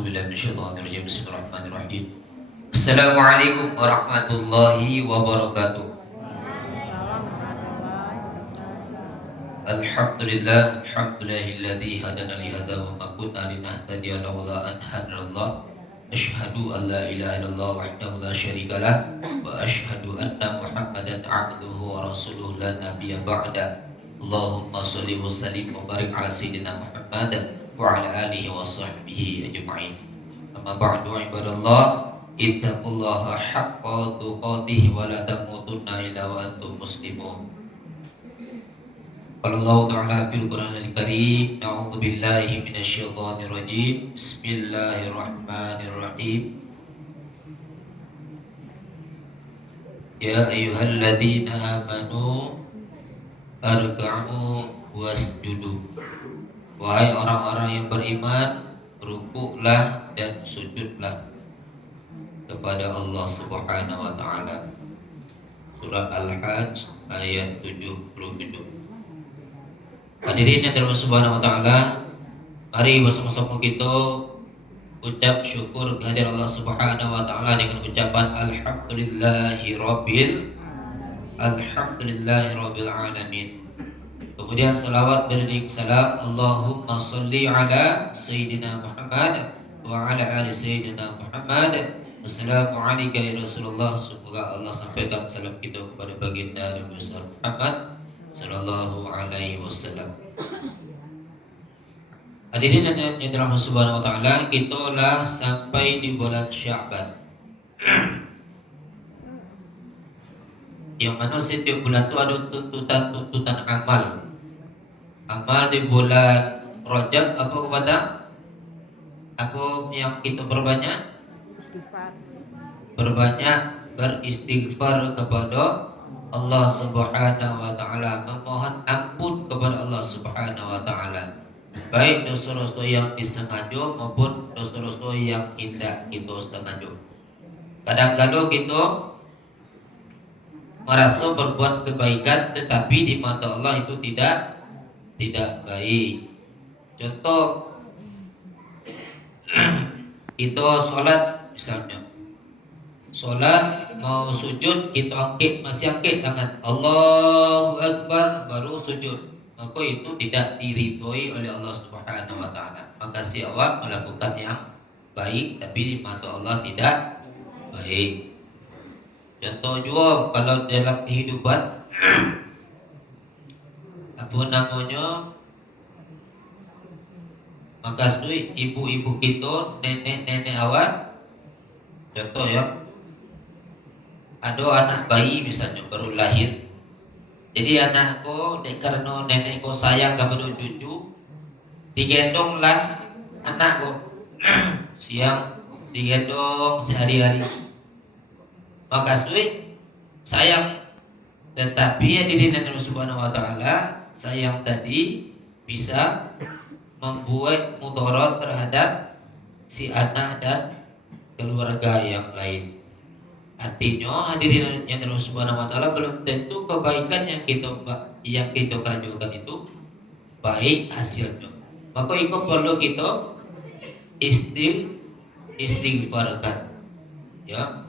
A'udzu billahi minasyaitonir rajim. Bismillahirrahmanirrahim. Assalamualaikum warahmatullahi wabarakatuh. Alhamdulillah, alhamdulillahilladzi hadana li hadza wa ma kunna linahtadiya laula an hadanallah. Asyhadu an la ilaha illallah wahdahu la syarika lah wa asyhadu anna Muhammadan 'abduhu wa rasuluhu la nabiyya ba'da. Allahumma shalli wa sallim wa barik ala sayyidina Muhammad wa ala alihi wa sahbihi ajma'in. Amma ba'du ibadallah, ittaqullaha haqqa tuqatih wa la tamutunna illa wa antum muslimun. Qala Allah Ta'ala fil Qur'anil Karim, a'udzu billahi minasyaitonir rajim. Bismillahirrahmanirrahim. Ya ayyuhalladzina amanu arka'u wasjudu. Wahai orang-orang yang beriman, rukuklah dan sujudlah kepada Allah Subhanahu wa taala. Surah Al-Hajj ayat 77. Hadirin yang dirahmati Subhanahu wa taala, mari bersama-sama kita ucap syukur kehadirat Allah Subhanahu wa taala dengan ucapan alhamdulillahi rabbil alamin. Kemudian salawat beriring salam, Allahumma salli ala Sayyidina Muhammad wa ala ali Sayyidina Muhammad. Assalamualaikum ya Rasulullah. Semoga Allah sampaikan salam kita kepada baginda Nabi besar Muhammad sallallahu alaihi wasallam. Hadirin yang dirahmati Subhanahu wa taala, kita lah sampai di bulan Sya'ban. Yang mana setiap bulan itu ada tuntutan amal. Amal di bulan Rajab apa kepada? Apa yang kita perbanyak? Berbanyak beristighfar kepada Allah Subhanahu wa taala, memohon ampun kepada Allah Subhanahu wa taala. Baik dosa-dosa yang disengaja maupun dosa-dosa yang tidak kita sengaja. Kadang-kadang kita merasa berbuat kebaikan tetapi di mata Allah itu tidak baik. Contoh, kita sholat misalnya, sholat mau sujud, kita masih angkat tangan Allahu Akbar baru sujud, maka itu tidak diridhoi oleh Allah Subhanahu wa taala. Maka si awak melakukan yang baik tapi di mata Allah tidak baik. Contoh juga kalau dalam kehidupan apa namanya, maka ibu-ibu kita, nenek-nenek awak, contoh ya, ada anak bayi misalnya baru lahir. Jadi anakku karena nenekku sayang kepada cucu, digendonglah anakku siang, digendong sehari-hari. Maka sayang, tetapi hadirin Allah Subhanahu wa taala, sayang tadi bisa membuat mudarat terhadap si anak dan keluarga yang lain. Artinya hadirin yang Allah Subhanahu wa taala, belum tentu kebaikan yang kita kerjakan itu baik hasilnya. Maka itu perlu kita istighfarkan. Ya.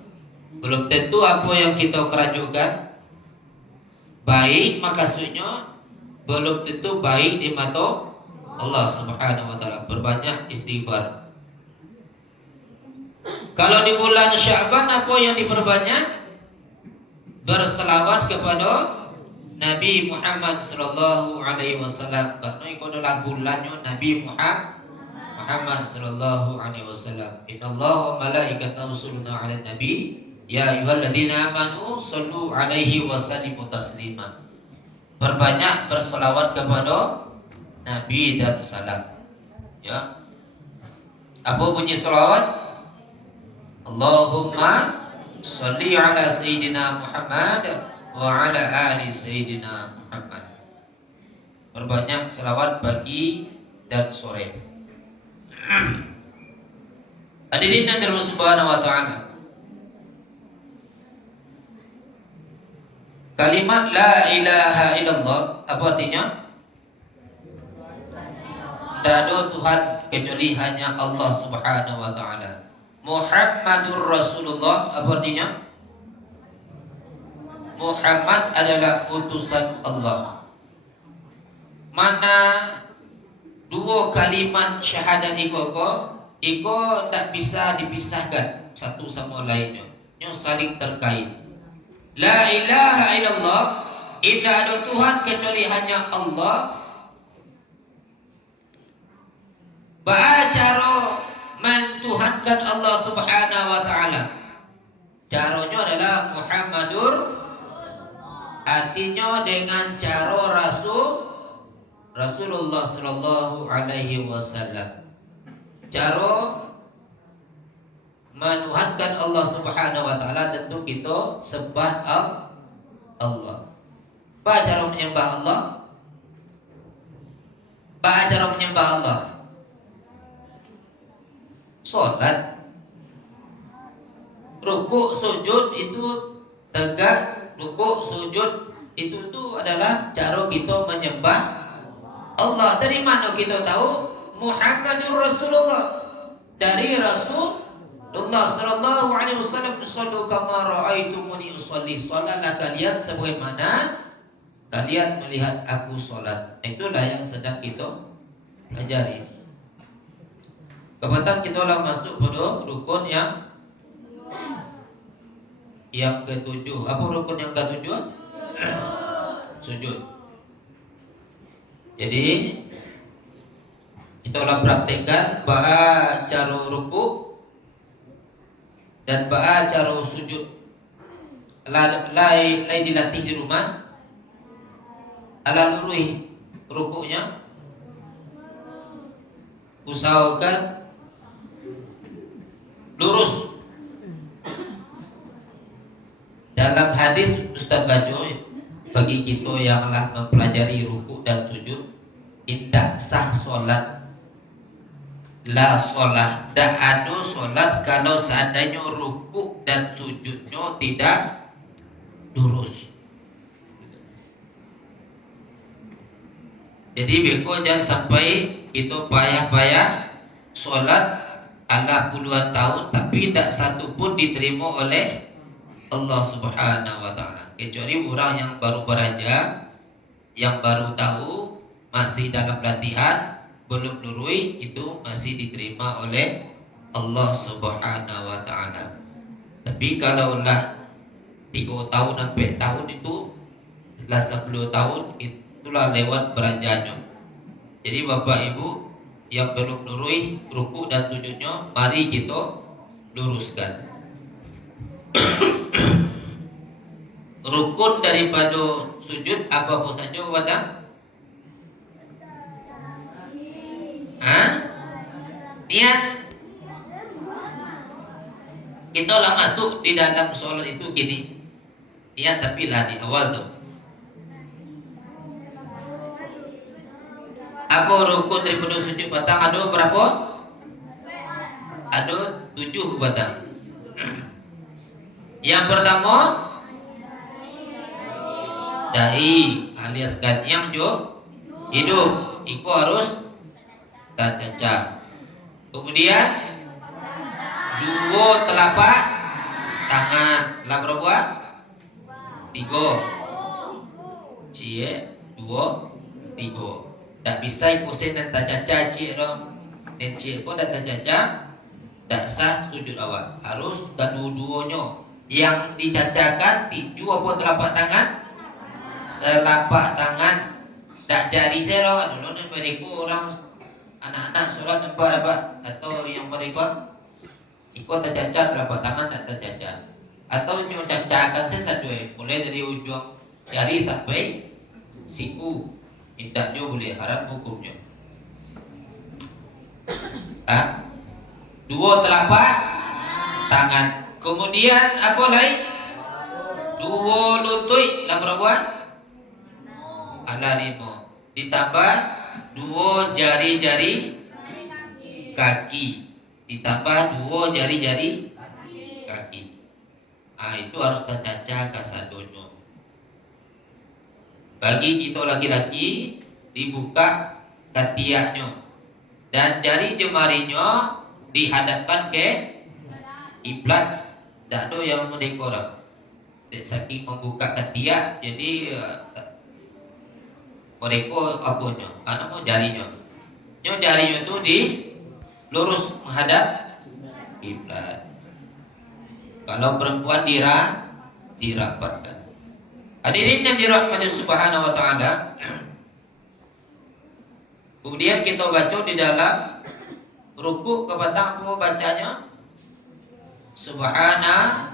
Belum tentu apa yang kita kerjakan baik, maka maksudnya belum tentu baik di mata Allah Subhanahu wa taala. Berbanyak istighfar. Kalau di bulan Sya'ban apa yang diperbanyak? Berselawat kepada Nabi Muhammad sallallahu alaihi wasallam, karena itu adalah bulannya Nabi Muhammad sallallahu alaihi wasallam. Innallaha wa malaikatahu yusholluna 'alan nabi ya ayyuhalladzina amanu shallu 'alaihi wa sallimu taslima. Berbanyak berselawat kepada Nabi dan salam. Ya. Apa bunyi selawat? Allahumma sholli ala Sayyidina Muhammad wa ala ali Sayyidina Muhammad. Berbanyak selawat pagi dan sore. Hadirin yang dirahmati Subhanahu wa taala, kalimat la ilaha illallah apa artinya? Tidak ada Tuhan kecuali hanya Allah Subhanahu wa taala. Muhammadur Rasulullah apa artinya? Muhammad adalah utusan Allah. Mana dua kalimat syahadat iko tak bisa dipisahkan satu sama lainnya. Yang saling terkait. La ilaha illallah, tidak ada Tuhan kecuali hanya Allah. Cara mentuhankan Allah Subhanahu wa taala. Caranya adalah Muhammadur, artinya dengan cara Rasulullah sallallahu alaihi wasallam. Cara menuhankan Allah Subhanahu wa taala tentu kita sembah Allah. Apa cara menyembah Allah? Apa cara menyembah Allah? Salat, rukuk, sujud itu tegak, rukuk, sujud itu adalah cara kita menyembah Allah. Dari mana kita tahu? Muhammadur Rasulullah, dari Rasulullah sallallahu alaihi wasallam. Sallu kama raaitumuni usolli, salatlah kalian sebagaimana kalian melihat aku salat. Itulah yang sedang kita pelajari. Kemudian kita masuk pada rukun yang ketujuh. Apa rukun yang ketujuh? Sujud. Jadi kita praktekkan baca cara rukuk dan baca cara sujud. Lai dilatih di rumah. Ala lurui rukuknya. Usahakan lurus. Dalam hadis Ustaz baca, bagi kita yang telah mempelajari rukuk dan sujud, tidak sah solat. La solat, dah ada solat kalau seandainya rukuk dan sujudnya tidak lurus. Jadi beko jangan sampai kita payah-payah solat ala puluhan tahun tapi tidak satu pun diterima oleh Allah Subhanahu wa taala. Kecuali orang yang baru belajar, yang baru tahu, masih dalam latihan, belum lurui, itu masih diterima oleh Allah Subhanahu wa taala. Tapi kalau lah 3 tahun sampai tahun itu, setelah 10 tahun itulah lewat belajarnya. Jadi Bapak Ibu yang belum lurui rukuk dan sujudnya, mari kita luruskan. Rukun daripada sujud apa saja Bapak? Niat. Kita lah masuk di dalam sholat itu gini. Niat tapi lah di awal tuh. Apa rukun daripada sujud batang? Ada berapa? Ada 7 batang. Yang pertama, dahi alias ganyang jo hidup. Iku harus tak cacat. Kemudian 2 telapak tangan. Lah berapa? 3. Cie 2, 3. Tak bisa ikutin dan tak cacat cie dong. Dan cie kau dah tak cacat, tak sah sujud awal. Harus dua-duanya. Yang dicacakan 7 apa telapak tangan? Telapak tangan. Tak jari saya dong. Dulu ni mereka orang anak-anak sholat nampak apa? Atau yang mereka ikut tak cacat telapak tangan tak tercacat. Atau cuma cacakan saya satu mulai dari ujung jari sampai siku. Tidaknya boleh haram hukumnya. 2 telapak tangan. Kemudian apa lagi? 2 lutut. Lah berapa? Ala 5. Ditambah 2 jari-jari kaki. Ditambah 2 jari-jari kaki. Itu harus tercaca kasadonya. Bagi kita laki-laki dibuka ketiaknya. dan jari jemarinya dihadapkan ke kiblat. Tak ada yang mendekor. Saking membuka ketiak, jadi mereka apanya? Apa jarinya? Jarinya itu di lurus menghadap kiblat. Kalau perempuan dirapatkan. Hadirin yang dirahmati Subhanahu wa taala. Kemudian kita baca di dalam ruku kepada apa bacanya? Subhana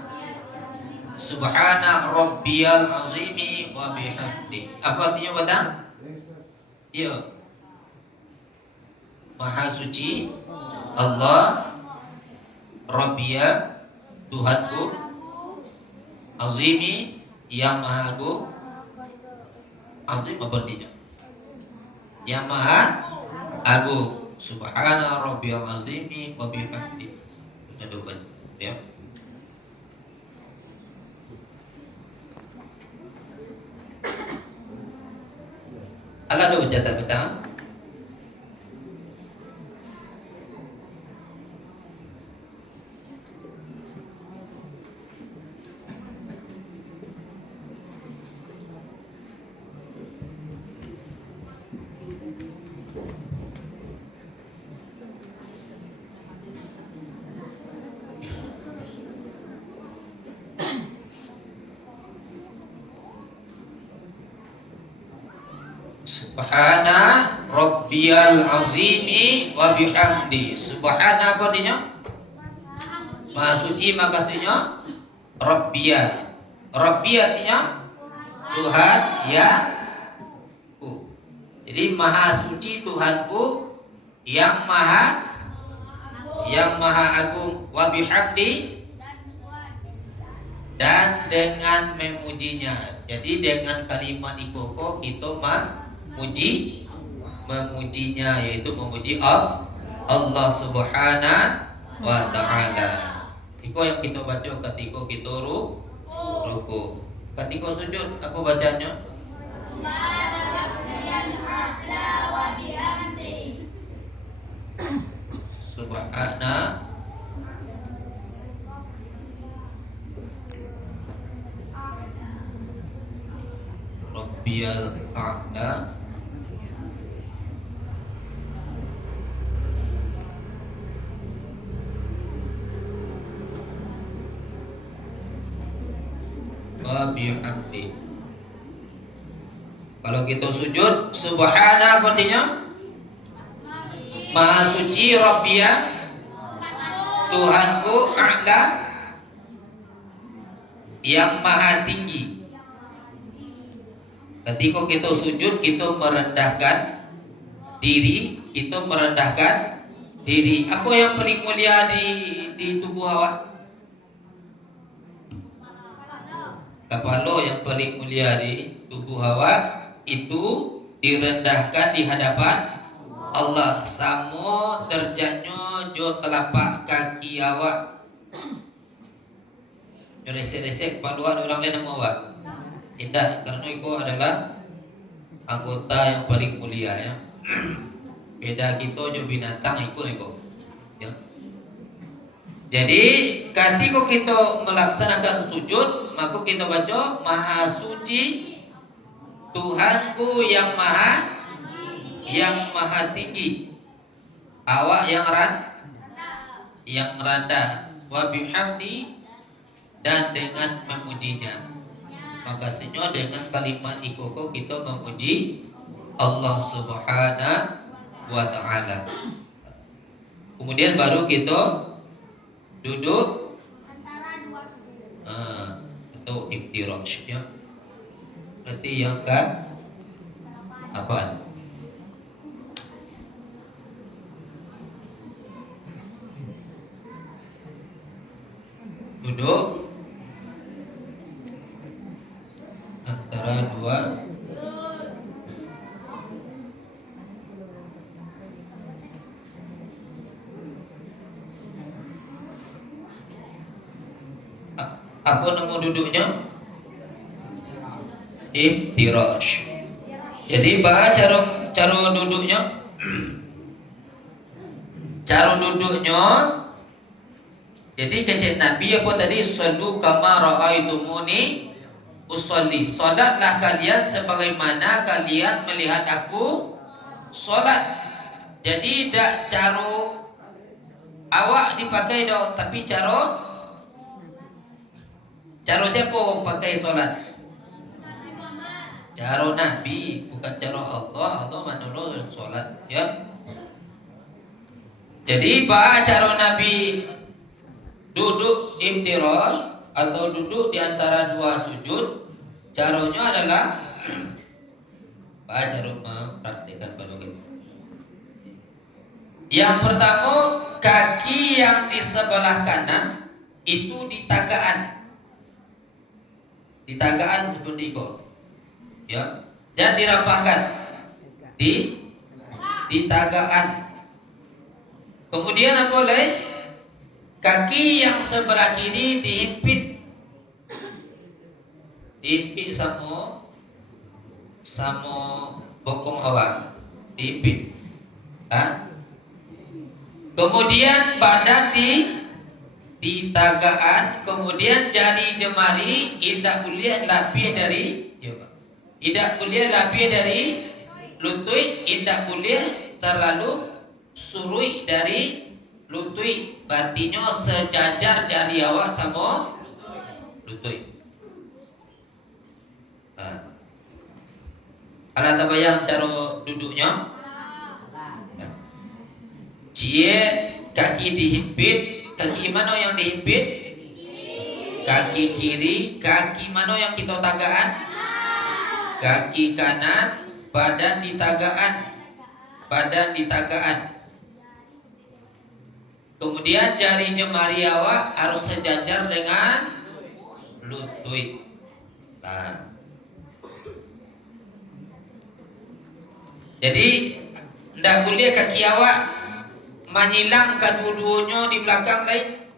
rabbiyal azimi wa bihamdi. Apa artinya batang? Ya. Maha suci Allah Rabbiya Tuhanku, azimi yang maha agung. Azim apa artinya? Yang maha agung. Subhana rabbiyal azimi wa bihamdi. Ya. Ada catat betang? Subhana rabbiyal azimi wa bihamdi. Subhana apa artinya? Maha suci makasihnya. Rabbiya. Rabbiya artinya Tuhan ya. Jadi maha suci Tuhanku yang maha agung, wa bihamdi, dan dengan memujinya. Jadi dengan kalimat ikoko kita memujinya, yaitu memuji Allah Subhanahu wa taala. Iko yang kita baca ketika kita ruku. Ketika sujud apa bacanya? Subhana rabbiyal a'la wa bihamdi. Kalau kita sujud, subhana artinya maha suci Rabbiya Tuhanku, a'la yang maha tinggi. Ketika kita sujud, kita merendahkan diri, Apa yang paling mulia di tubuh awak? Kepala yang paling mulia di tubuh awak itu direndahkan di hadapan Allah. Sama derajatnya jo telapak kaki awak. Resek-resek kepala orang lain nama awak. Tidak, karena itu adalah anggota yang paling mulia ya. Beda kita jo binatang itu. Ya. Jadi ketika kita melaksanakan sujud, maka kita baca maha suci Tuhanku yang maha tinggi, awak yang rendah, wa bihamdi, dan dengan memujinya. Makasihnya dengan kalimat ikoko kita memuji Allah Subhanahu wa taala. Kemudian baru kita duduk atau iftirash ya. Berarti yang ke apa? Duduk antara dua apa nama duduknya? Iftirash. Jadi cara duduknya Cara duduknya, jadi kecil Nabi apa tadi? Sallu kama ra'aitumuni usolli. Solatlah kalian sebagaimana kalian melihat aku solat. Jadi tak cara awak dipakai dong, tapi cara siapa pakai solat? Cara Nabi, bukan cara Allah. Allah menurut solat, ya. Jadi cara Nabi duduk iftirash atau duduk di antara dua sujud, caranya adalah cara mempraktikkan pada gitu. Yang pertama, kaki yang di sebelah kanan itu di tagaan seperti itu, ya, dan dirapahkan di tagaan. Kemudian apa boleh? Kaki yang sebelah kiri dihimpit sama bokong awak, dihimpit. Kemudian badan di tagaan, kemudian jari jemari tidak boleh lebih dari lutut, tidak boleh terlalu surui dari lutut, artinya sejajar jari awak sama lutut. Kalau terbayang cara duduknya, cie kaki dihimpit. Kaki mana yang dihimpit? Kaki kiri. Kaki mana yang kita tagaan? Kaki kanan. Badan di tagaan. Kemudian jari jemari awak harus sejajar dengan lutut. Jadi tidak boleh kaki awak menyilang kedua-duanya di belakang lain.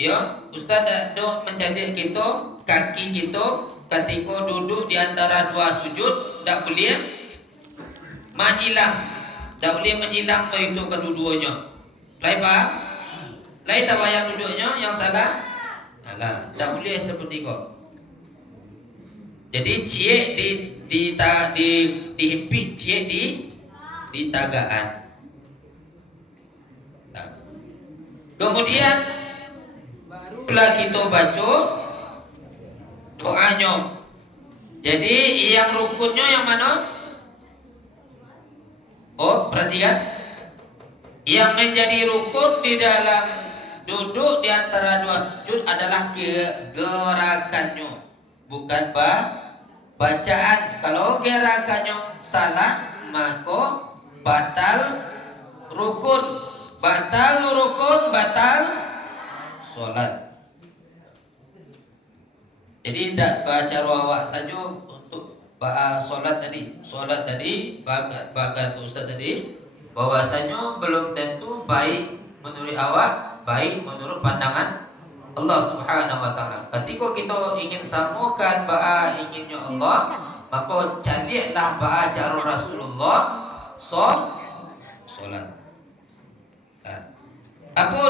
Ya, Ustaz dok mencatat kita kaki kita ketika duduk di antara dua sujud tidak boleh menyilang. Tak boleh menyilang ke itu kedua-duanya. Lain paham? Lain tak payah duduknya yang salah? Tak boleh seperti itu. Jadi cie dihimpit, cie di tagaan. Kemudian barulah kita baca doanya. Jadi yang rukunnya yang mana? Oh, perhatikan. Yang menjadi rukun di dalam duduk di antara dua sujud adalah gerakannya, bukan bacaan. Kalau gerakannya salah, maka batal rukun, batal sholat. Jadi tidak baca awak saja untuk sholat tadi bagat Ustaz tadi, bahwasanya belum tentu baik menurut awak, baik menurut pandangan Allah Subhanahu wa taala. Ketika kita ingin samakan inginnya Allah, maka carilah cara Rasulullah salat. Apa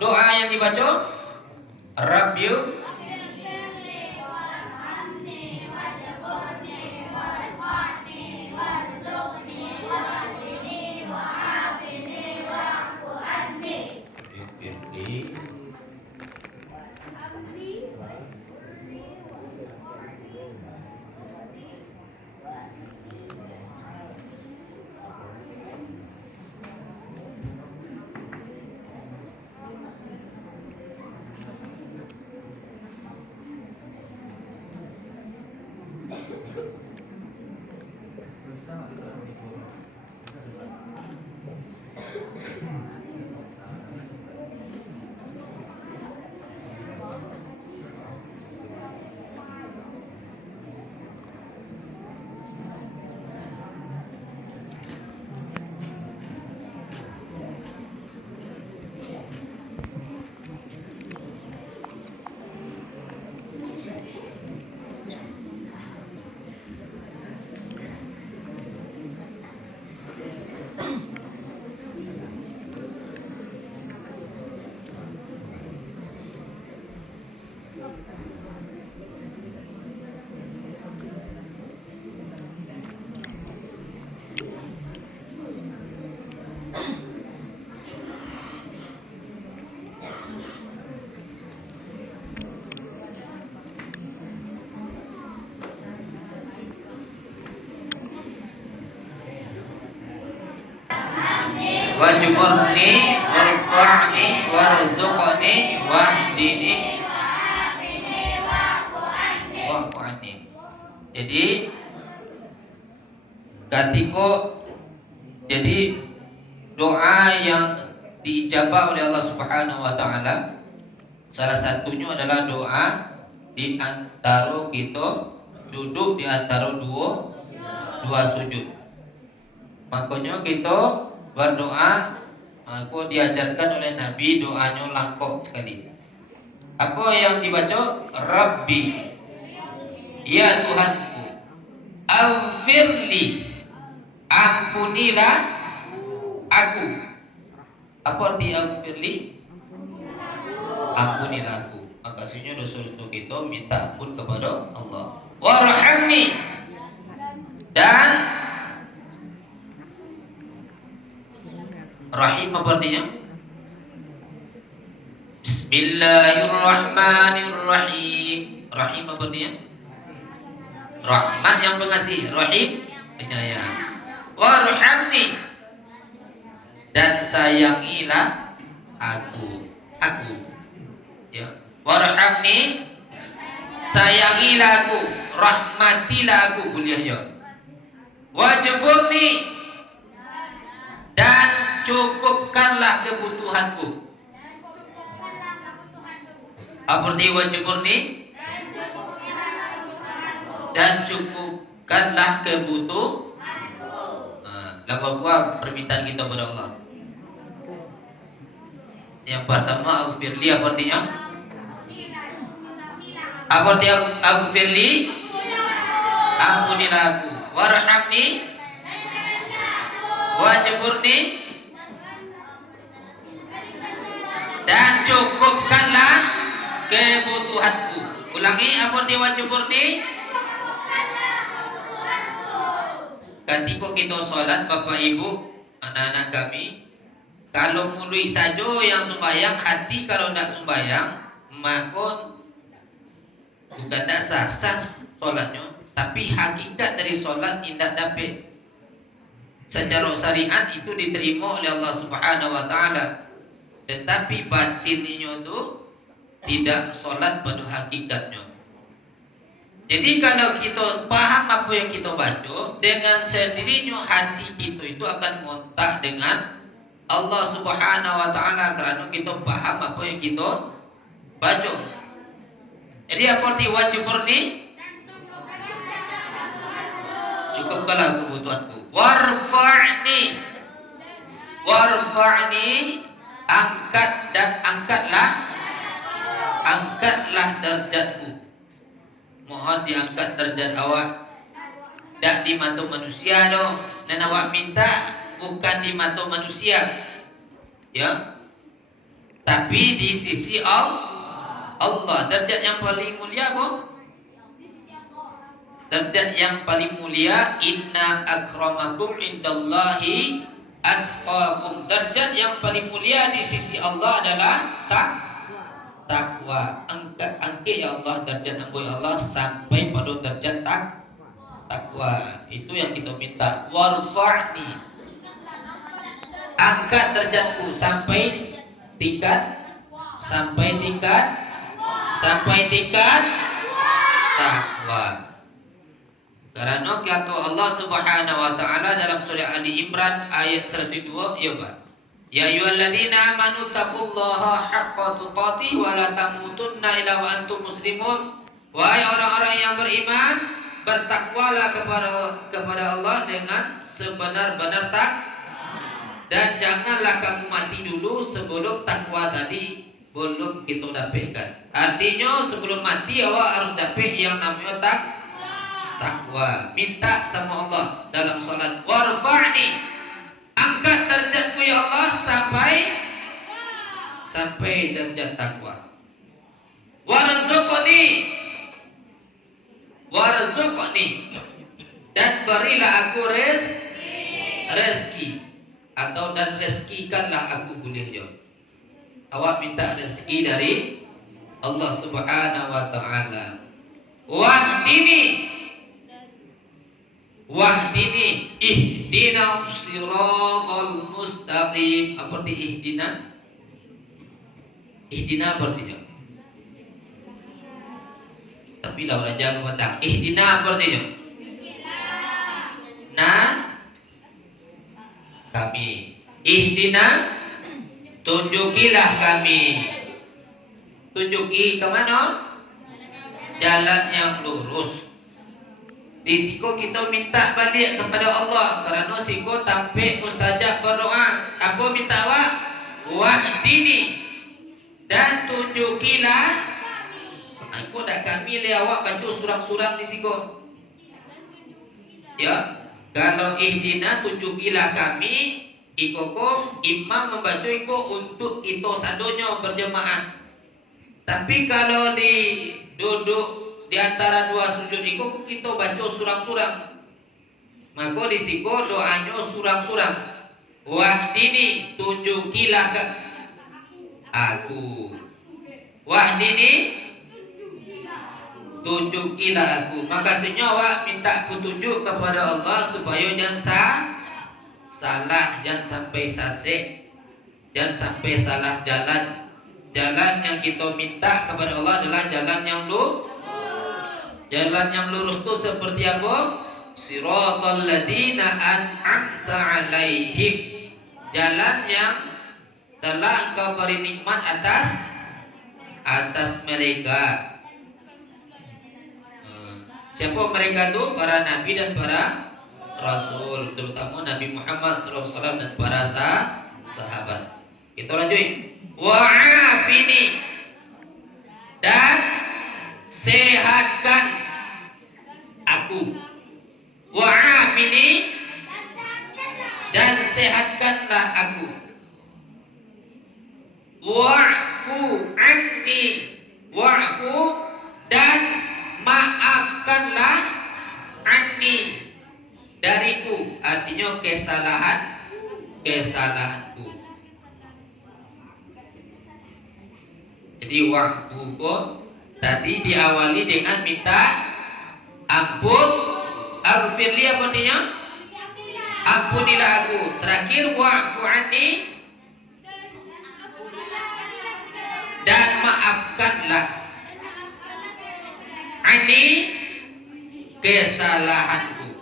doa yang dibaca? Rabbi Wajburni warfa'ni warzuqni wahdini wa'fu anni. Jadi jadi doa yang diijabah oleh Allah Subhanahu wa taala salah satunya adalah doa di antara kita duduk di antara dua sujud. Makanya kita berdoa, aku diajarkan oleh Nabi doanya lengkap sekali. Apa yang dibaca? Rabbi, ya Tuhanku, Aghfirli, ampunilah aku. Apa arti Aghfirli? Ampunilah aku. Maksudnya dosa-dosa kita minta ampun kepada Allah. Warhamni, dan Rahim apa artinya? Bismillahirrahmanirrahim. Rahim apa artinya? Rahman yang pengasih, Rahim penyayang. Warhamni, dan sayangilah aku. Ya. Warhamni, sayangilah aku, rahmatilah aku, kuliah ya. Wajburni, dan cukupkanlah kebutuhanku. Apa arti wajburni? Dan cukupkanlah kebutuhanku. Lagu apa permintaan kita kepada Allah? Yang pertama Aghfirli, apa artinya? Apa arti Aghfirli? Ampunilah aku. Warhamni, wajburni, dan cukupkanlah kebutuhanku. Ulangi, apa arti wajburni? Ketika kita sholat, Bapak Ibu, anak-anak kami, kalau mulut saja yang sembahyang, hati kalau tidak sembahyang, maka bukan tidak sah sholatnya, tapi hakikat dari sholat tidak dapat. Secara syariat itu diterima oleh Allah Subhanahu wa taala, tetapi batinnya itu tidak sholat pada hakikatnya. Jadi kalau kita paham apa yang kita baca, dengan sendirinya hati kita itu akan kontak dengan Allah Subhanahu wa taala kerana kita paham apa yang kita baca. Jadi apa arti wajburni? Cukupkanlah kebutuhanku. Warfa'ni, angkat dan angkatlah derajatku. Mohon diangkat derajat awak. Tak di mata manusia doh. Dan awak minta bukan di mata manusia, ya, tapi di sisi Allah. Derajat yang paling mulia apa? Derajat yang paling mulia, inna akramakum indallahi atqakum. Derajat yang paling mulia di sisi Allah adalah takwa. Angkat ya Allah derajat ya Allah sampai pada derajat takwa. Itu yang kita minta. Warfa'ni, angkat derajatku sampai tingkat takwa. Karena kata Allah Subhanahu wa taala dalam surah Ali Imran ayat 102, ya Pak. Ya ayyuhalladzina amanu taqullaha haqqa tuqatih wa la tamutunna illa wa antum muslimun. Wahai orang-orang yang beriman, bertakwalah kepada Allah dengan sebenar-benar dan janganlah kamu mati dulu sebelum takwa tadi belum kita dapatkan. Artinya sebelum mati awak harus dapat yang namanya takwa. Minta sama Allah dalam salat. Warfa'ni, angkat derajatku ya Allah sampai derajat takwa. Warzuqni, warzuqni, dan berilah aku rezeki, atau dan rezekikanlah aku, boleh jawab. Awak minta rezeki dari Allah Subhanahu wa taala. Wahdini, wahdini, ihdina siratal mustaqim. Apa arti ihdina? Ihdina apa artinya? Tapi lah orang jaga mata. Ihdina apa artinya? Nah, kami. Ihdina, tunjukilah kami. Tunjuki ke mana? Jalan yang lurus. Di siko kita minta balik kepada Allah, kerana siko tampik mustajab berdoa. Apa minta awak? Wahdini, dan tunjukilah. Aku dak kami le awak baca surang-surang di siko. Ya, kalau ihdina tunjukilah kami, ikoko imam membaca iko untuk kita sadonya berjemaah. Tapi kalau di duduk di antara dua sujud iku kita baca surang-surang, maka di siko doanya surang-surang. Wahdini, tunjukilah ke aku. Wahdini, tunjukilah aku. Maksudnya awak minta petunjuk kepada Allah supaya jangan salah, jangan sampai sasek, jangan sampai salah jalan. Jalan yang kita minta kepada Allah adalah jalan yang lurus. Jalan yang lurus itu seperti apa? Siratal ladzina an'amta 'alaihim. Jalan yang telah Engkau beri nikmat atas mereka. Siapa mereka itu? Para nabi dan para rasul, terutama Nabi Muhammad SAW dan para sahabat. Kita lanjut. Wa'afini, dan sehatkan aku. Wa'afini, dan sehatkanlah aku. Wa'fu anni, wa'fu, dan maafkanlah anni, dariku. Artinya kesalahanku. Jadi wa'fu tadi diawali dengan minta ampun. Aghfirli apa artinya? Ampunilah aku. Terakhir wa'fu anni, dan maafkanlah anni, kesalahanku.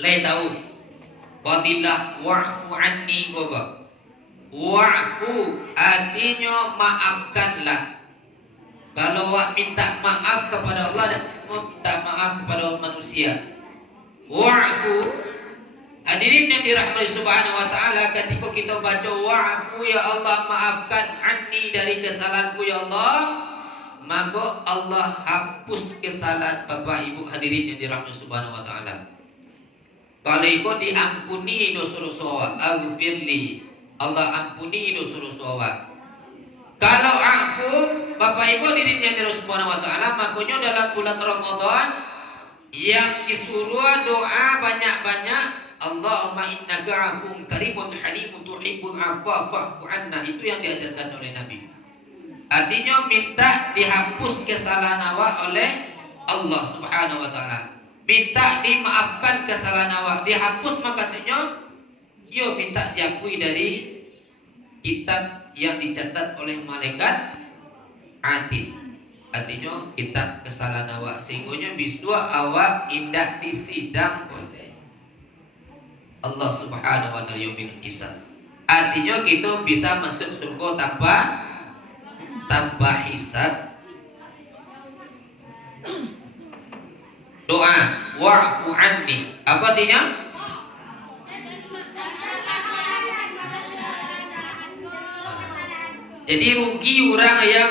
Le tahu fadilah wa'fu anni gogo. Wa'fu artinya maafkanlah. Kalau awak minta maaf kepada Allah dan minta maaf kepada manusia. Wa'fu, hadirin yang dirahmati Subhanahu wa taala, ketika kita baca wa'fu, ya Allah maafkan anni, dari kesalahanku ya Allah, maka Allah hapus kesalahan Bapak Ibu hadirin yang dirahmati Subhanahu wa taala. Kalau ikut diampuni dosa-dosa awak, aghfirli, Allah ampuni dosa-dosa awak. Kalau afu, Bapak Ibu hadirin yang dirahmati Subhanahu wa taala, makanya dalam bulan Ramadan yang disuruh doa banyak-banyak, Allahumma innaka afuwwun karimun halimun tuhibbul afwa fa'fu anna. Itu yang diajarkan oleh Nabi. Artinya minta dihapus kesalahan awak oleh Allah Subhanahu wa taala. Minta dimaafkan kesalahan awak, dihapus maksudnya yo minta diakui dari kitab yang dicatat oleh malaikat Atid. Artinya kitab kesalahan awak, sehingga bisa awak indah disidang oleh Allah Subhanahu wa taala yaumil hisab. Artinya kita bisa masuk surga tanpa hisab. Doa wa'fu anni apa artinya? Jadi rugi orang yang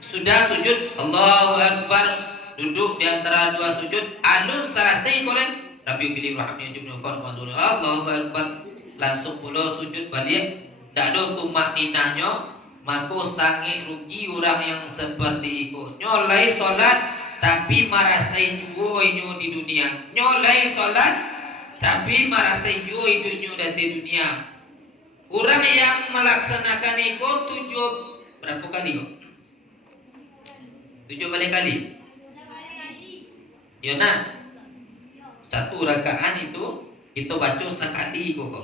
sudah sujud Allahu Akbar, duduk di antara dua sujud, alun selesai kolen Rabbi fili rahmi jumna farmadun Allahu Akbar, langsung pula sujud balik, tak ada tumak ninahnya, Maka sangat rugi orang yang seperti itu. Nyolai solat tapi merasai juoinyo di dunia. Nyolai solat tapi merasai juo hidupnya di dunia. Orang yang melaksanakan itu 7 berapa kali kok? 7 kali. Ya nah. 1 rakaat itu baca sekali kok.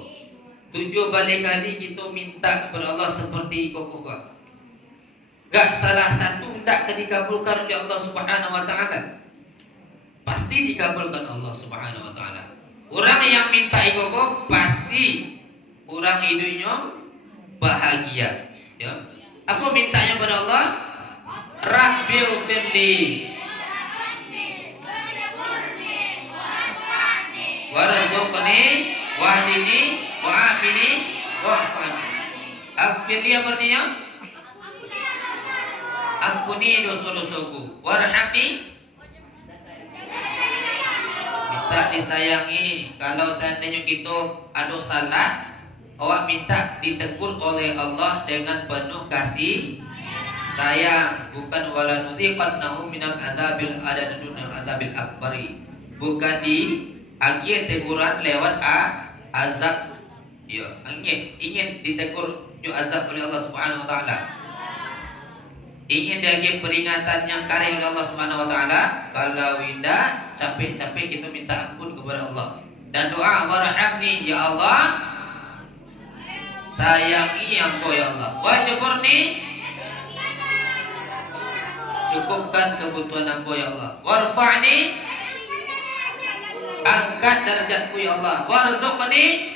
7 kali kita minta kepada Allah seperti itu kok. Gak salah satu tak dikabulkan oleh Allah Subhanahu wa taala. Pasti dikabulkan Allah Subhanahu wa taala. Orang yang minta itu kok pasti orang hidupnya bahagia. Ya. Aku mintanya pada Allah, Rabbil firli warzuqni wahdini wa'afini wa'afani. Aghfirli artinya ampuni dosa-dosaku, warhamni minta disayangi. Kalau seandainya kita ada salah, awak minta ditegur oleh Allah dengan penuh kasih sayang, bukan wala nudziqannahu minal adzabil adadunal adzabil akbari, bukan di agih teguran lewat azab. Ya, ingin ditegur ju azab oleh Allah Subhanahu wa taala. Ingin diagih peringatan yang karih oleh Allah Subhanahu wa taala. Kalau tidak capek-capek kita minta ampun kepada Allah. Dan doa warhamni ya Allah, sayangi aku ya Allah, wajburni cukupkan kebutuhan aku ya Allah, warfa'ni angkat derajatku ya Allah, warzuqni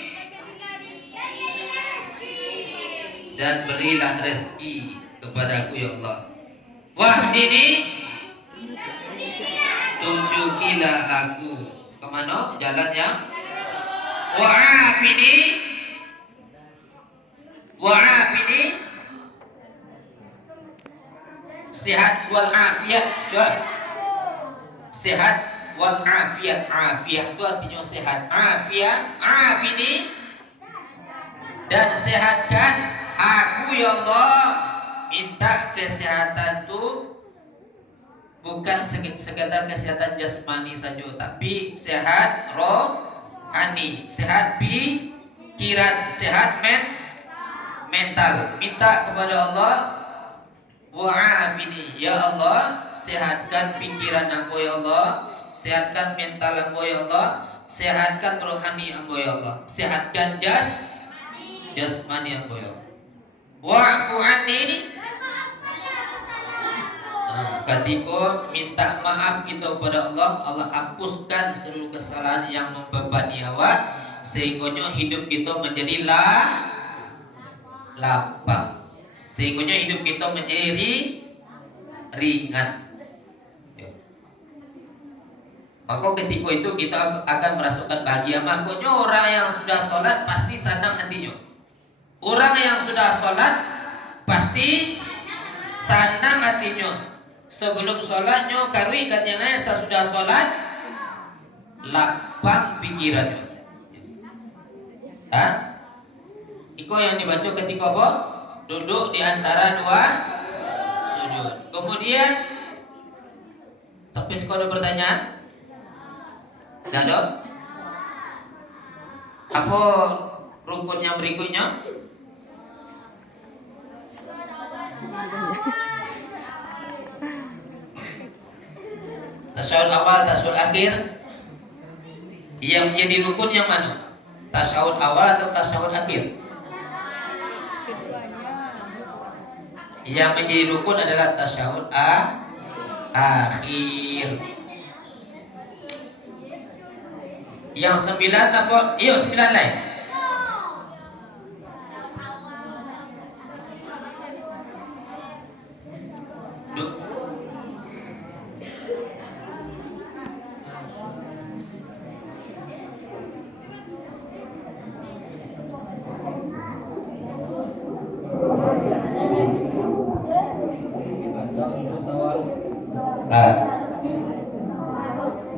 dan berilah rezeki kepadaku ya Allah, wahdini tunjukilah aku kemana jalan yang, wa'afini sehat wal afiat. Sehat wal afiat. Afiat itu artinya sehat. Afiat, afini dan sehatkan aku ya Allah. Minta kesehatan itu bukan sekedar kesehatan jasmani saja, tapi sehat rohani, sehat pikiran, sehat mental. Minta kepada Allah, wa'afini ya Allah, sehatkan pikiran aku ya Allah, sehatkan mental aku ya Allah, sehatkan rohani aku ya Allah, sehatkan jasmani aku ya Allah. Wa'fu anni, ketika minta maaf kita kepada Allah, Allah hapuskan seluruh kesalahan yang membebani awak, sehingga hidup kita menjadi lapang, sehingga hidup kita menjadi ringan. Maka ketika itu kita akan merasakan bahagia. Makanya orang yang sudah sholat pasti senang hatinya. Orang yang sudah sholat pasti senang hatinya. Sebelum sholatnya karui kan yang sudah sholat lapang pikirannya. Iko yang dibaca ketika apa? Duduk di antara 2 sujud. Kemudian sampai sekolah pertanyaan? Tidak ada? Apa rukun yang berikutnya? Tasyahud awal, tasyahud akhir. Yang menjadi rukun yang mana? Tasyahud awal atau tasyahud akhir? Yang menjadi rukun adalah tasyahud akhir. Yang 9 apa? Iya 9 lain.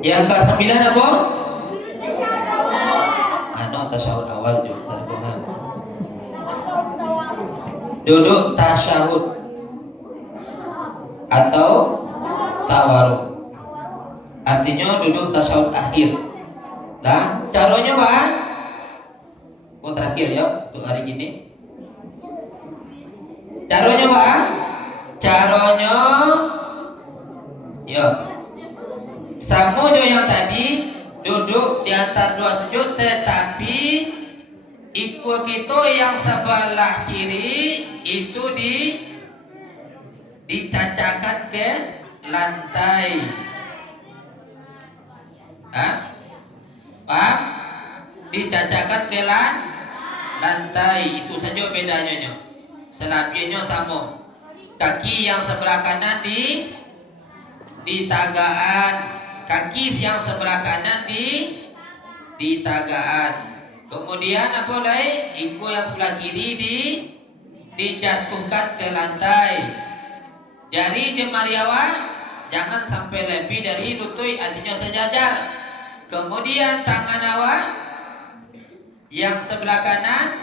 Yang ke-9 apa? Tasyahud awal juga. duduk tasyahud atau tawaruk. Artinya duduk tasyahud akhir. Nah, caranya apa? Oh, terakhir ya untuk hari ini. Caranya apa? Caranya ya sama jo yang tadi, duduk di antara dua sujud, tetapi ikut kita yang sebelah kiri itu dicacakan ke lantai. Hah? Paham? Dicacakan ke lantai. Itu saja bedanya. Selebihnya sama. Kaki yang sebelah kanan di tagaan, kaki yang sebelah kanan di tagaan. Kemudian apa lagi? Ikut yang sebelah kiri dijatuhkan ke lantai. Jari jemari awak jangan sampai lebih dari lutut, artinya sejajar. Kemudian tangan awak yang sebelah kanan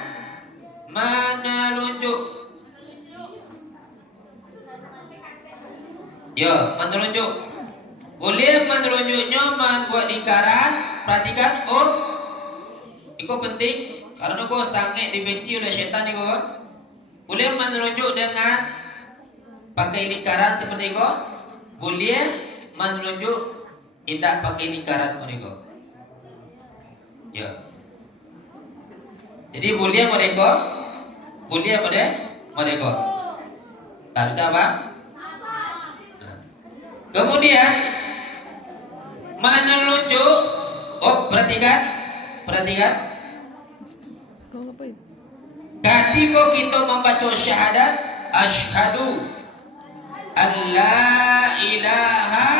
menelunjuk. Ya, menelunjuk. Boleh menelunjuknya membuat lingkaran. Perhatikan, itu penting karena kau sangat dibenci oleh syaitan ni kau. Boleh menelunjuk dengan pakai lingkaran seperti itu. Boleh menelunjuk tidak pakai lingkaran seperti itu. Ya. Jadi boleh mereka, boleh mereka. Tak bisa apa? Kemudian menelunjuk. Perhatikan. Ketika kita membaca syahadat, asyhadu alla ilaha,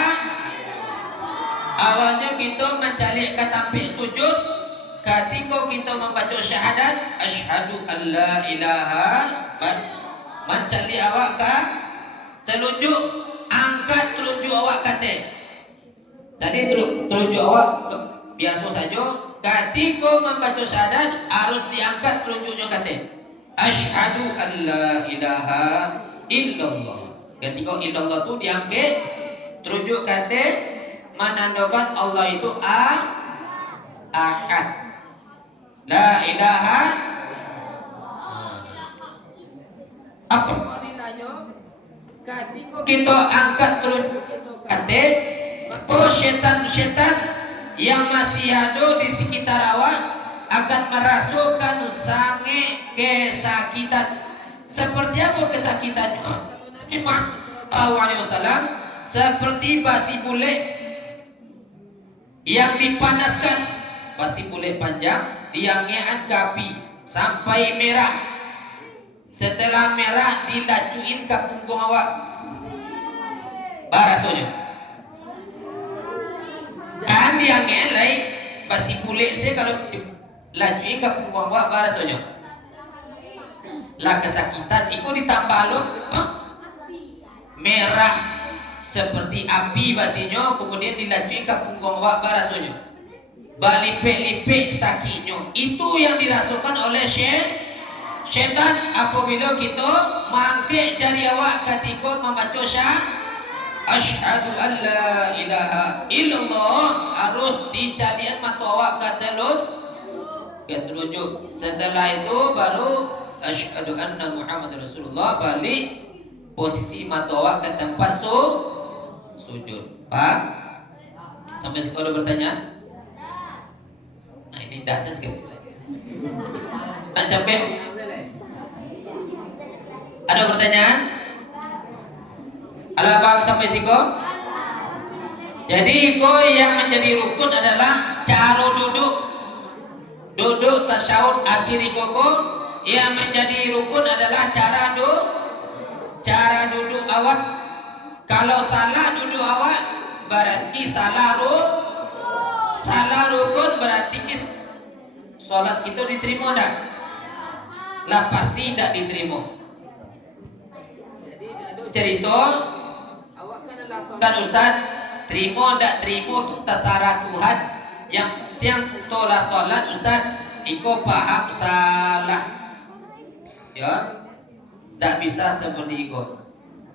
awalnya kita mencalik ke tampik sujud. Ketika kita membaca syahadat, asyhadu alla ilaha, mencalik awak ke telunjuk, angkat telunjuk awak kata. Tadi telunjuk awak biasa saja. Ketika membaca syahadat harus diangkat telunjuknya kata. Asyhadu alla ilaha illallah. Ketika illallah itu diangkat telunjuk kata, menandakan Allah itu ahad. La ilaha. Apa maknanya? Ketika kita angkat telunjuk kata, syaitan yang masih ada di sekitar awak akan merasukan sange kesakitan. Seperti apa kesakitannya? Nabi Muhammad SAW seperti basi bulik yang dipanaskan. Basi bulik panjang diangkat ke api sampai merah. Setelah merah dilacuin ke punggung awak. Rasanya kan diangkat lagi basi bulik saya kalau lacuin ke punggung awak rasanya. Lah kesakitan itu ditambah lo merah seperti api basinya, kemudian dilacuin ke punggung awak rasanya. Balipek-lipek sakitnya. Itu yang dirasakan oleh syaitan apabila kita mangkik jari awak ketika membaca asyhadu alla ilaha illallah, harus dicarian mata awak ke telunjuk. Setelah itu baru asyhadu anna Muhammad Rasulullah, balik posisi mata awak ke tempat sujud. Paham? Sampai sekolah bertanya? Nah, ini tidak sekali. Tak capek? Ada pertanyaan? Ada paham sampai siko? Jadi yang menjadi rukun adalah cara duduk tasyahud akhiri koko. Yang menjadi rukun adalah cara duduk awak. Kalau salah duduk awak berarti salah rukun, berarti sholat kita diterima tak? Lah pasti tidak diterima. Jadi ada cerita awak kan adalah sholat ustaz, terima tak terima itu terserah Tuhan. Yang tolak sholat ustaz, iko paham salah. Ya. tidak bisa seperti itu.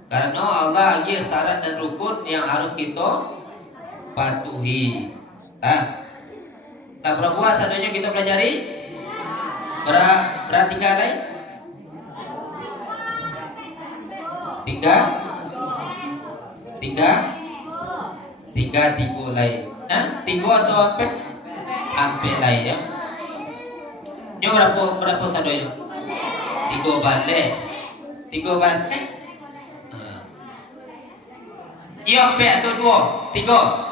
Karena Allah lagi syarat dan rukun yang harus kita patuhi. Berapa sadonya kita pelajari? Berarti kali? Tiga lain. Tiga atau ampe lain ya. Ini berapa sadonya? Tiga balik. Iya ampe atau dua? Tiga.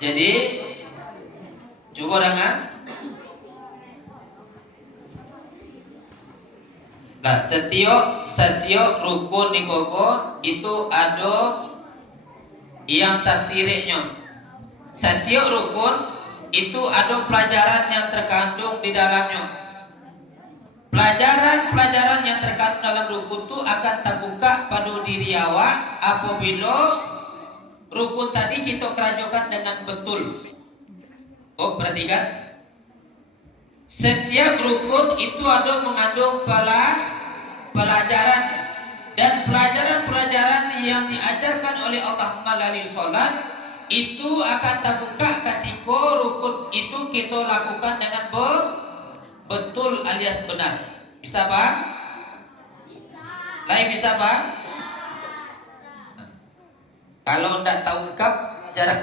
Jadi coba dengan nah, setiap rukun di koko itu ada yang tasiriknya. Setiap rukun itu ada pelajaran yang terkandung di dalamnya. Pelajaran yang terkandung dalam rukun itu akan terbuka pada diri awak apabila rukun tadi kita kerjakan dengan betul. Oh, perhatikan. Setiap rukun itu ada mengandung pelajaran, dan pelajaran yang diajarkan oleh Allah melalui sholat itu akan terbuka ketika rukun itu kita lakukan dengan betul alias benar. Bisa bang? Lain bisa bang? Kalau tidak tahu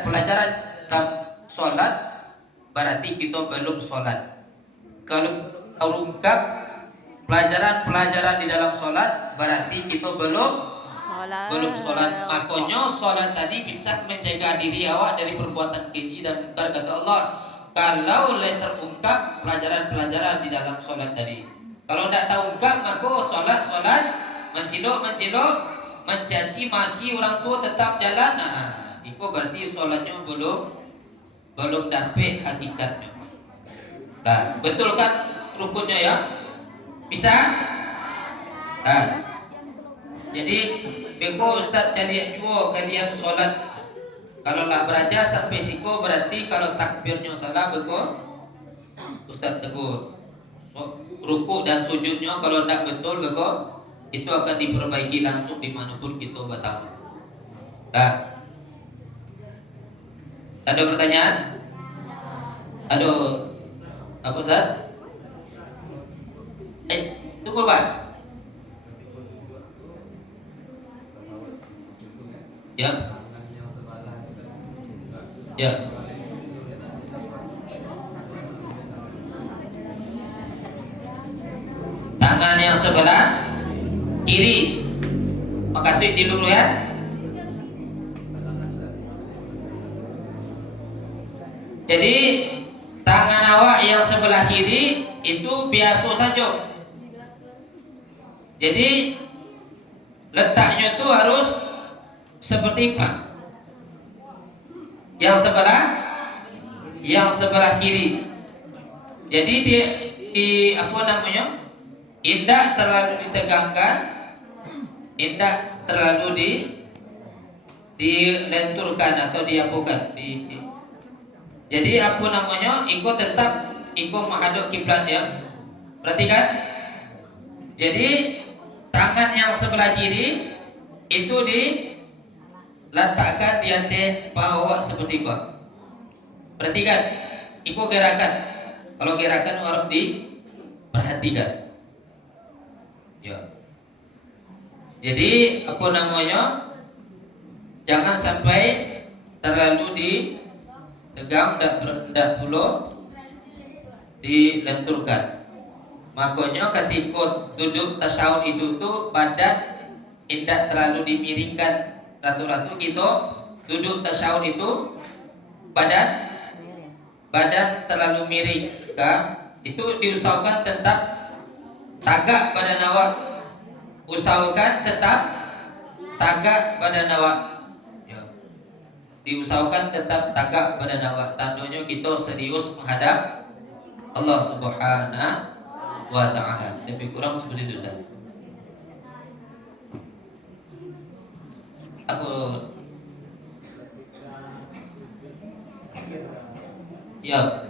pelajaran dalam sholat, berarti kita belum sholat. Kalau tahu pelajaran di dalam sholat, berarti kita belum sholat. Makanya sholat tadi bisa mencegah diri awak dari perbuatan keji dan munkar, kata Allah. Kalau terungkap pelajaran di dalam sholat tadi. Kalau tidak tahu maka sholat menciduk, mencaci maki orang tua tetap jalan. Itu berarti sholatnya belum dapat hakikatnya. Nah, betul kan rukunnya ya? Bisa? Jadi beko Ustaz cari juga kalian sholat. Kalau lah beraja sampai siku berarti kalau takbirnya salah beko Ustaz tegur. Ruku dan sujudnya kalau tidak betul beko itu akan diperbaiki langsung dimanapun kita bertamu. Ada pertanyaan? Aduh, apa Ustaz? Tunggu Pak. Ya. Tangan yang sebelah kiri. Makasih di dulu ya. Jadi tangan awak yang sebelah kiri itu biasa saja. Jadi letaknya itu harus seperti apa? Yang sebelah kiri. Jadi di apa namanya? Indah terlalu ditegangkan, indah terlalu dilenturkan atau diapukan. Jadi apa namanya? Ikut tetap menghadap kiblat ya. Perhatikan. Jadi tangan yang sebelah kiri itu diletakkan di atas paha seperti itu. Perhatikan. Itu gerakan. Kalau gerakan harus diperhatikan. Ya. Jadi apa namanya? Jangan sampai terlalu ditegang dan pula dilenturkan. Makanya ketika duduk tasawuf itu tuh badan tidak terlalu dimiringkan. Ratu-ratu kita duduk tasawuf itu badan terlalu miring. Itu diusahakan tetap tagak badan awak. Usahakan tetap tagak badan awak. Ya. Diusahakan tetap tagak badan awak. Tandanya kita serius menghadap Allah Subhanahu wa ta'ala. Lebih kurang seperti itu Ustaz. Aku ya.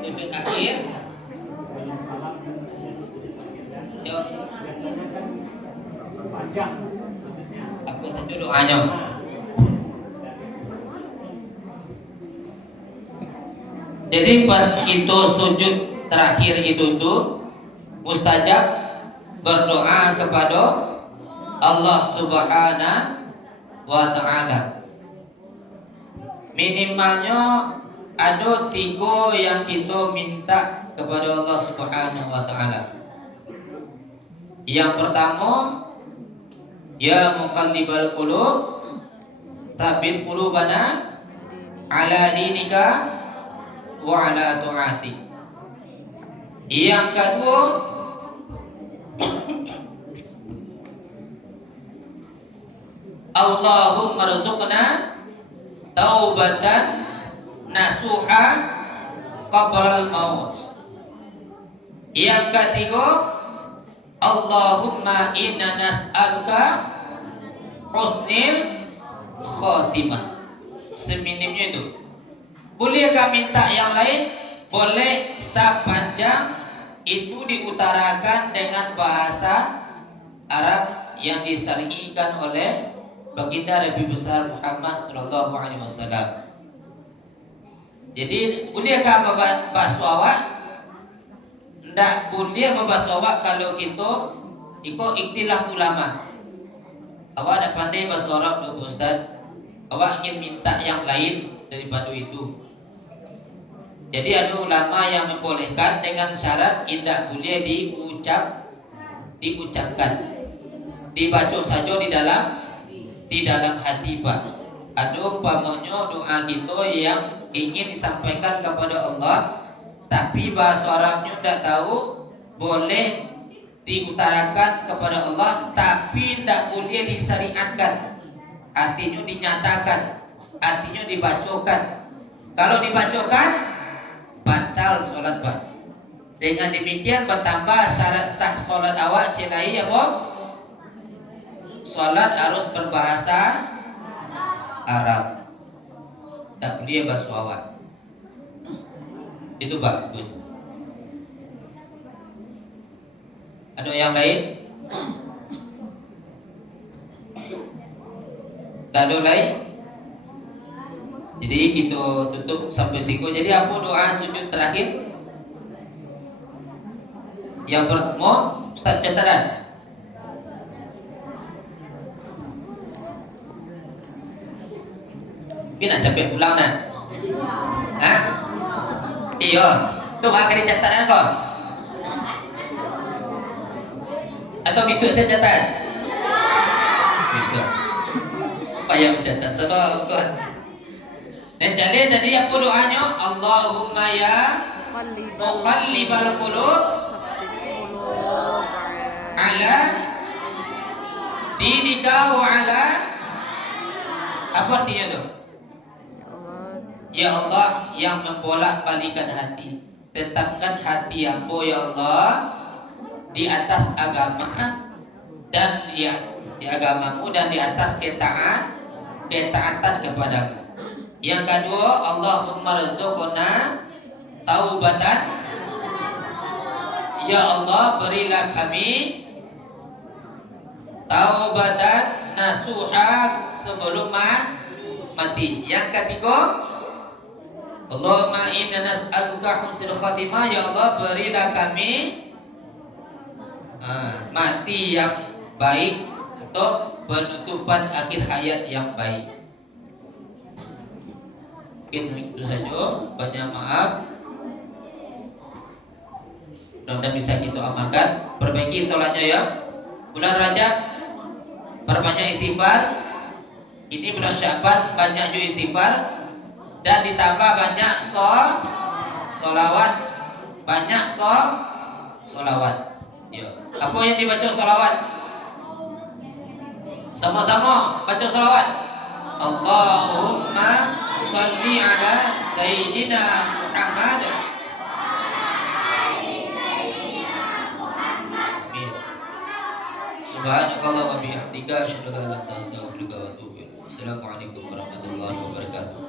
sujud akhir. Yo. Aku sujud doanya. Jadi pas itu sujud terakhir itu tuh mustajab berdoa kepada Allah Subhanahu wa Ta'ala. Minimalnya ada 3 yang kita minta kepada Allah Subhanahu wa Ta'ala. Yang pertama, ya muqallibal qulub, tsabbit qulubana ala dinika wa ala ta'atik. Yang kedua, Allahumma rzuqna taubatan nasuha qabla al-maut. Yang ketiga, Allahumma inna nas'aluka husnil khotimah. Seminimnya itu. Bolehkah minta yang lain? Boleh, sepanjang itu diutarakan dengan bahasa Arab yang disyariatkan oleh baginda Nabi besar Muhammad sallallahu alaihi wasallam. Jadi bolehkah membahas awak? Tidak boleh membahas awak kalau kita ikut ikhtilaf ulama. Awak ada pandai bahasa Arab tu Ustaz, awak ingin minta yang lain daripada itu. Jadi ada ulama yang membolehkan dengan syarat tidak boleh diucapkan, dibaca saja di dalam hati Pak. Ada umpamanya doa kita yang ingin disampaikan kepada Allah, tapi bahasa Arabnya tidak tahu, boleh diutarakan kepada Allah, tapi tidak boleh disyariatkan. Artinya dinyatakan, artinya dibacakan. Kalau dibacakan, batal solat Pak. Dengan demikian bertambah syarat sah solat awak cilai apa? Solat harus berbahasa Arab. Tak boleh bahasa awak. Itu Pak. Ada yang lain? Lalu lain? Jadi kita tutup sampai siku. Jadi apa doa sujud terakhir? Yang pertama, Ustaz catatan. Mungkin nak capek pulang nak? Hah? Iya. Tu akan dicatatan kau? Atau besok saya catat? Besok. Payah mencatat sebab kau. Dan jadi tadi apa doanya? Allahumma ya muqallibal qulub ala dinika wa ala, apa artinya tu? Ya Allah yang membolak-balikan hati, tetapkan hati aku ya Allah di atas agama dan di agamamu dan di atas ketaatan kepadamu. Yang kedua, Allahumma rzuqna taubatan. Ya Allah berilah kami taubatan nasuha sebelum mati. Yang ketiga, Allahumma inna nas'aluka husnul khatimah. Ya Allah berilah kami mati yang baik untuk penutupan akhir hayat yang baik. Mungkin itu saja. Banyak maaf. Mudah-mudahan bisa kita amalkan. Perbaiki sholatnya ya. Bulan Rajab perbanyak istighfar. Ini bulan Syaban banyak juga istighfar. Dan ditambah banyak sholawat. Banyak sholawat. Ya. Apa yang dibaca sholawat? Sama-sama baca sholawat. Allahumma salli ala Sayyidina Muhammad. Amin. Subhanakallah wa bihamdika asyhadu an la ilaha illa anta astaghfiruka wa atubu ilaik. Assalamualaikum warahmatullahi wabarakatuh.